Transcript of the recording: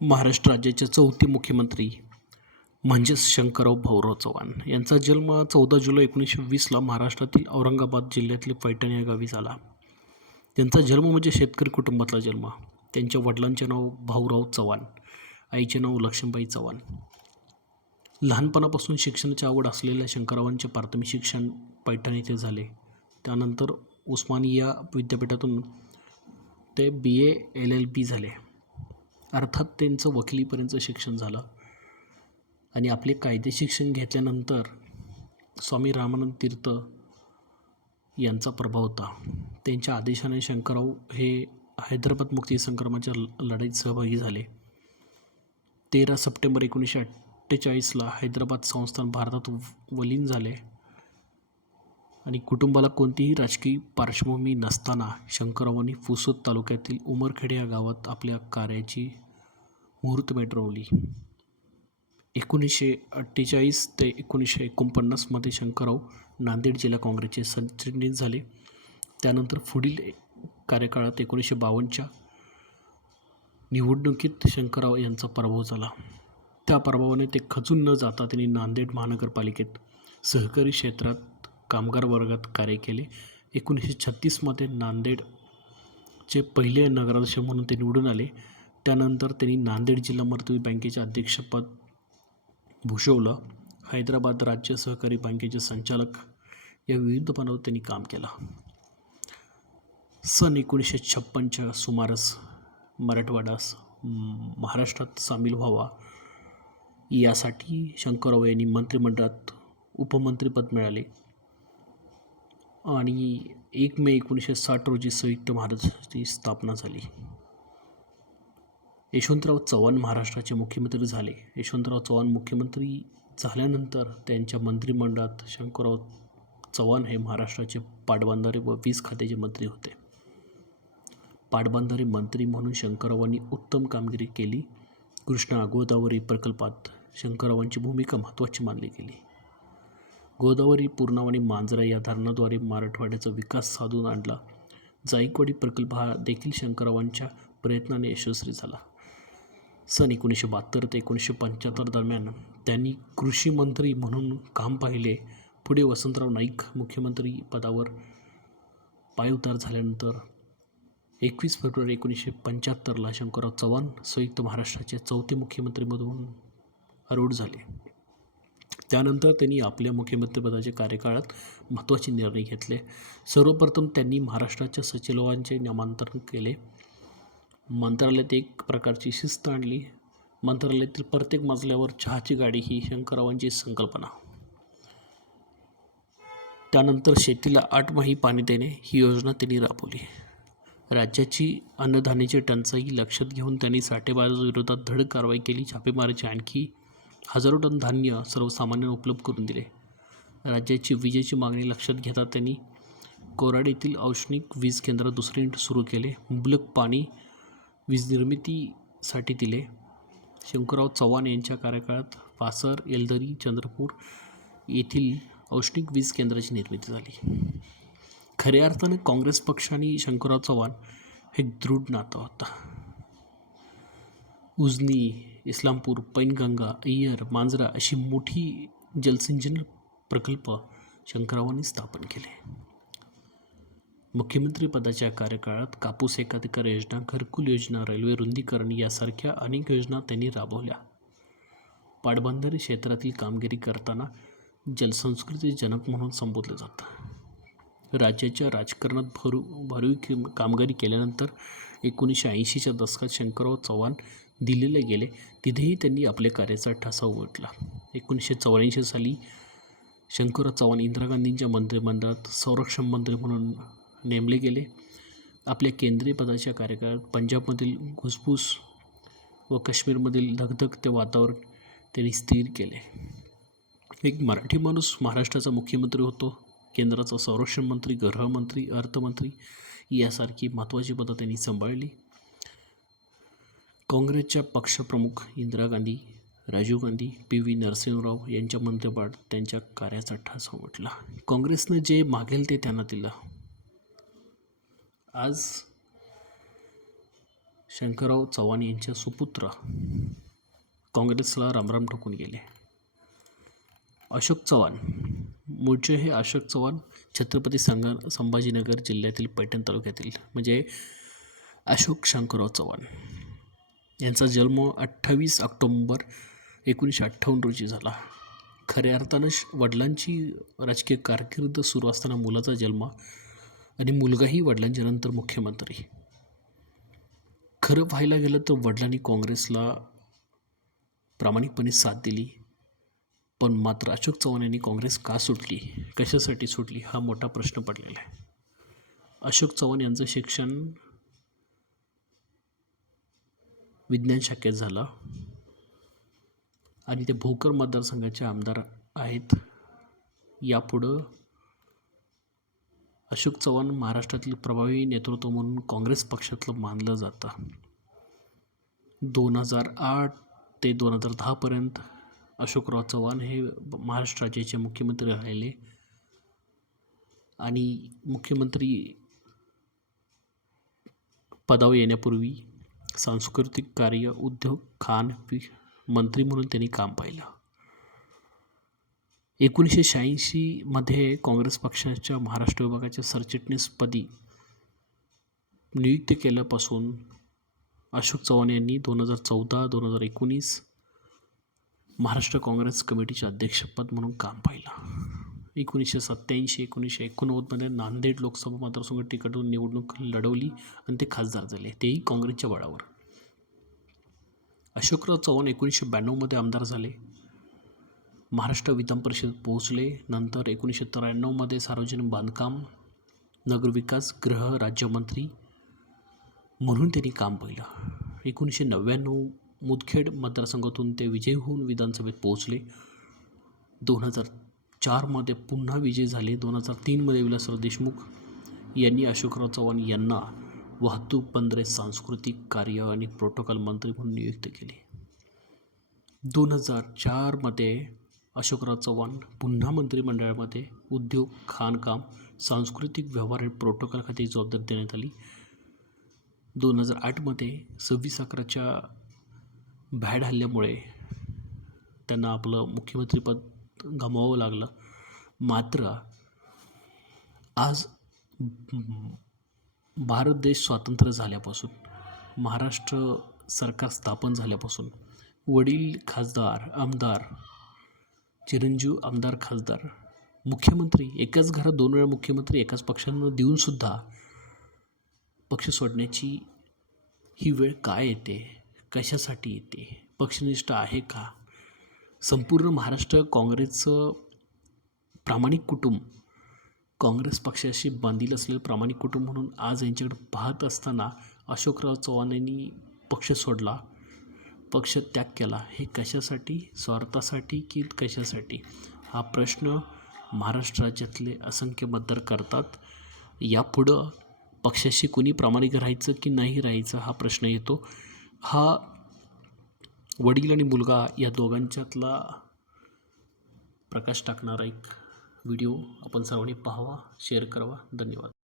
महाराष्ट्र राज्याचे चौथे मुख्यमंत्री म्हणजेच शंकरराव भाऊराव चव्हाण. यांचा जन्म चौदा जुलै एकोणीसशे वीसला महाराष्ट्रातील औरंगाबाद जिल्ह्यातील पैठण या गावी झाला. त्यांचा जन्म म्हणजे शेतकरी कुटुंबातला जन्म. त्यांच्या वडिलांचे नाव भाऊराव चव्हाण आईचे नाव लक्ष्मीबाई चव्हाण. लहानपणापासून शिक्षणाची आवड असलेल्या शंकररावांचे प्राथमिक शिक्षण पैठण येथे झाले. त्यानंतर उस्मानिया विद्यापीठातून ते बी ए एल एल बी झाले. अर्थात त्यांचं वकिलीपर्यंत शिक्षण झालं. आणि आपले कायदे शिक्षण घेतल्यानंतर स्वामी रामानंद तीर्थ यांचा प्रभाव होता. त्यांच्या आदेशाने शंकरराव हे हैदराबाद मुक्ती संक्रमाच्या ल- लढाईत सहभागी झाले. तेरा सप्टेंबर एकोणीसशे अठ्ठेचाळीसला हैदराबाद संस्थान भारतात व- झाले. आणि कुटुंबाला कोणतीही राजकीय पार्श्वभूमी नसताना शंकररावांनी पुसद तालुक्यातील उमरखेडे या गावात आपल्या कार्याची मुहूर्तमेढ रोवली एकोणीसशे अठ्ठेचाळीस ते एकोणीसशे एकोणपन्नासमध्ये शंकरराव नांदेड जिल्हा काँग्रेसचे सरचिटणीस झाले. त्यानंतर पुढील कार्यकाळात एकोणीसशे बावन्नच्या निवडणुकीत शंकरराव यांचा पराभव झाला. त्या पराभवाने ते खचून न जाता त्यांनी नांदेड महानगरपालिकेत सहकारी क्षेत्रात कामगार वर्गात कार्य केले. एकोणीसशे छत्तीसमध्ये नांदेडचे पहिले नगराध्यक्ष म्हणून ते निवडून आले. त्यानंतर त्यांनी नांदेड जिल्हा मर्तवी बँकेचे अध्यक्षपद भूषवलं. हैदराबाद राज्य सहकारी बँकेचे संचालक या विविध पदावर त्यांनी काम केलं. सन एकोणीसशे छप्पनच्या सुमारास मराठवाडास महाराष्ट्रात सामील व्हावा. यासाठी शंकरराव यांनी मंत्रिमंडळात उपमंत्रीपद मिळाले. आणि एक मे एकोणीसशे साठ रोजी संयुक्त महाराष्ट्राची स्थापना झाली. यशवंतराव चव्हाण महाराष्ट्राचे मुख्यमंत्री झाले. यशवंतराव चव्हाण मुख्यमंत्री झाल्यानंतर त्यांच्या मंत्रिमंडळात शंकरराव चव्हाण हे महाराष्ट्राचे पाटबंधारे व वीज खात्याचे मंत्री होते. पाटबंधारे मंत्री म्हणून शंकररावांनी उत्तम कामगिरी केली. कृष्णा गोदावरी प्रकल्पात शंकररावांची भूमिका महत्त्वाची मानली गेली. गोदावरी पूर्णा आणि मांजरा या धरणाद्वारे मराठवाड्याचा विकास साधून आणला. जायकवाडी प्रकल्प हा देखील शंकररावांच्या प्रयत्नाने यशस्वी झाला. सन एकोणीसशे बहात्तर ते एकोणीसशे पंच्याहत्तर दरम्यान त्यांनी कृषी मंत्री म्हणून काम पाहिले. पुढे वसंतराव नाईक मुख्यमंत्री पदावर पायउतार झाल्यानंतर एकवीस फेब्रुवारी एकोणीसशे पंच्याहत्तरला शंकरराव चव्हाण संयुक्त महाराष्ट्राचे चौथे मुख्यमंत्रीमधून अरूढ झाले. त्यानंतर त्यांनी आपल्या मुख्यमंत्रीपदाच्या कार्यकाळात महत्त्वाचे निर्णय घेतले. सर्वप्रथम त्यांनी महाराष्ट्राच्या सचिवांचे नामांतरण केले. मंत्रालयात एक प्रकारची शिस्त आणली. मंत्रालयातील प्रत्येक मजल्यावर चहाची गाडी ही शंकररावांची संकल्पना. त्यानंतर शेतीला आठ माही पाणी देणे ही योजना त्यांनी राबवली. राज्याची अन्नधान्याची टंचाई लक्षात घेऊन त्यांनी साठेबाजाविरोधात धडक कारवाई केली. छापेमारीची आणखी हजारो टन धान्य सर्वसामान्यांना उपलब्ध करून दिले. राज्याची विजेची मागणी लक्षात घेता त्यांनी कोराड येथील औष्णिक वीज केंद्र दुसरे सुरू केले. मुबलक पाणी वीज निर्मितीसाठी दिले. शंकरराव चव्हाण यांच्या कार्यकाळात पासर येलदरी चंद्रपूर येथील औष्णिक वीज केंद्राची निर्मिती झाली. खऱ्या अर्थानं काँग्रेस पक्ष आणि शंकरराव चव्हाण हे दृढ नातं होता. उजनी इस्लामपूर पैनगंगा अय्यर मांजरा अशी मोठी जलसिंचन प्रकल्प शंकररावांनी स्थापन केले. मुख्यमंत्रीपदाच्या कार्यकाळात कापूस एकाधिकार योजना घरकुल योजना रेल्वे रुंदीकरण यासारख्या अनेक योजना त्यांनी राबवल्या. पाटबंधारे क्षेत्रातील कामगिरी करताना जलसंस्कृती जनक म्हणून संबोधलं जातं. राज्याच्या राजकारणात भरू भरीव कामगिरी केल्यानंतर एकोणीसशे ऐंशीच्या दशकात शंकरराव चव्हाण दिल्लीला गेले. तिथेही त्यांनी आपल्या कार्याचा ठसा उमटला एकोणीसशे चौऱ्याऐंशी साली शंकरराव चव्हाण इंदिरा गांधींच्या मंत्रिमंडळात संरक्षण मंत्री म्हणून नेमले गेले. आपल्या केंद्रीय पदाच्या कार्यकाळात पंजाबमधील घुसफूस व काश्मीरमधील धगधगते वातावरण त्यांनी स्थिर केले. एक मराठी माणूस महाराष्ट्राचा मुख्यमंत्री होतो. केंद्राचा संरक्षण मंत्री गृहमंत्री अर्थमंत्री यासारखी महत्त्वाची पदं त्यांनी सांभाळली. काँग्रेसच्या पक्षप्रमुख इंदिरा गांधी राजीव गांधी पी व्ही नरसिंहराव यांच्या मंत्रिपाठ त्यांच्या कार्याचा ठास उमटला. काँग्रेसनं जे मागेल ते त्यांना दिलं. आज शंकरराव चव्हाण यांच्या सुपुत्र काँग्रेसला रामराम ठोकून गेले. अशोक चव्हाण. मूळचे हे अशोक चव्हाण छत्रपती संगा संभाजीनगर जिल्ह्यातील पैठण तालुक्यातील म्हणजे अशोक शंकरराव चव्हाण. यांचा जन्म अठ्ठावीस ऑक्टोंबर एकोणीसशे अठ्ठावन्न रोजी झाला. खऱ्या अर्थानं श- वडिलांची राजकीय कारकीर्द सुरू असताना मुलाचा जन्म आणि मुलगाही वडिलांच्या नंतर मुख्यमंत्री. खरं पाहायला गेलं तर वडिलांनी काँग्रेसला प्रामाणिकपणे साथ दिली. पण मात्र अशोक चव्हाण यांनी काँग्रेस का सुटली? कशासाठी सुटली? हा मोठा प्रश्न पडलेला आहे. अशोक चव्हाण यांचं शिक्षण विज्ञान शाखेत झालं. आणि ते भोकर मतदारसंघाचे आमदार आहेत. यापुढं अशोक चव्हाण महाराष्ट्रातील प्रभावी नेतृत्व म्हणून काँग्रेस पक्षातलं मानलं जातं. दोन हजार आठ ते दोन हजार दहापर्यंत अशोकराव चव्हाण हे महाराष्ट्र राज्याचे मुख्यमंत्री राहिले. आणि मुख्यमंत्री पदावर येण्यापूर्वी सांस्कृतिक कार्य उद्योग खान पी मंत्री म्हणून त्यांनी काम पाहिलं. एकोणीसशे शहाऐंशीमध्ये काँग्रेस पक्षाच्या महाराष्ट्र विभागाच्या सरचिटणीसपदी नियुक्त केल्यापासून अशोक चव्हाण यांनी दोन हजार चौदा दोन हजार एकोणीस महाराष्ट्र काँग्रेस कमिटीचे अध्यक्षपद म्हणून काम पाहिलं. एकोणीसशे सत्त्याऐंशी एकोणीसशे एकोणनव्वदमध्ये नांदेड लोकसभा मतदारसंघ तिकडून निवडणूक लढवली आणि ते खासदार झाले. तेही काँग्रेसच्या बळावर. अशोकराव चव्हाण एकोणीसशे ब्याण्णवमध्ये आमदार झाले. महाराष्ट्र विधान परिषद पोहोचले. नंतर एकोणीसशे त्र्याण्णवमध्ये सार्वजनिक बांधकाम नगरविकास गृह राज्यमंत्री म्हणून त्यांनी काम पाहिलं. एकोणीसशे नव्याण्णव मुदखेड मतदारसंघातून ते विजयी होऊन विधानसभेत पोहोचले. दोन हजार चारमध्ये पुन्हा विजय झाले. दोन हजार तीनमध्ये विलासराव देशमुख यांनी अशोकराव चव्हाण यांना वाहतूक बंदरे सांस्कृतिक कार्य आणि प्रोटोकॉल मंत्री म्हणून नियुक्त केले. दोन हजार चारमध्ये अशोकराव चव्हाण पुन्हा मंत्रिमंडळामध्ये उद्योग खाणकाम सांस्कृतिक व्यवहार आणि प्रोटोकॉल खाती जबाबदारी देण्यात आली. दोन हजार आठमध्ये सव्वीस अकराच्या भॅड हल्ल्यामुळे त्यांना आपलं मुख्यमंत्रीपद गमवावं लागलं. मात्र आज भारत देश स्वातंत्र्य झाल्यापासून महाराष्ट्र सरकार स्थापन झाल्यापासून वडील खासदार आमदार चिरंजीव आमदार खासदार मुख्यमंत्री एकाच घरात दोन वेळा मुख्यमंत्री एकाच पक्षांना देऊनसुद्धा पक्ष सोडण्याची ही वेळ काय येते? कशासाठी येते? पक्षनिष्ठ आहे का? संपूर्ण महाराष्ट्र काँग्रेसचं प्रामाणिक कुटुंब. काँग्रेस पक्षाशी बांधील असलेलं प्रामाणिक कुटुंब म्हणून आज यांच्याकडे पाहत असताना अशोकराव चव्हाण यांनी पक्ष सोडला. पक्ष त्याग केला. हे कशासाठी? स्वार्थासाठी की कशासाठी? हा प्रश्न महाराष्ट्र राज्यातले असंख्य मतदार करतात. यापुढं पक्षाशी कोणी प्रामाणिक राहायचं की नाही राहायचं हा प्रश्न येतो. हा वडील आणि मुलगा या दोघांच्यातला प्रकाश टाकणारा एक व्हिडिओ आपण सर्वांनी पाहावा शेअर करावा. धन्यवाद.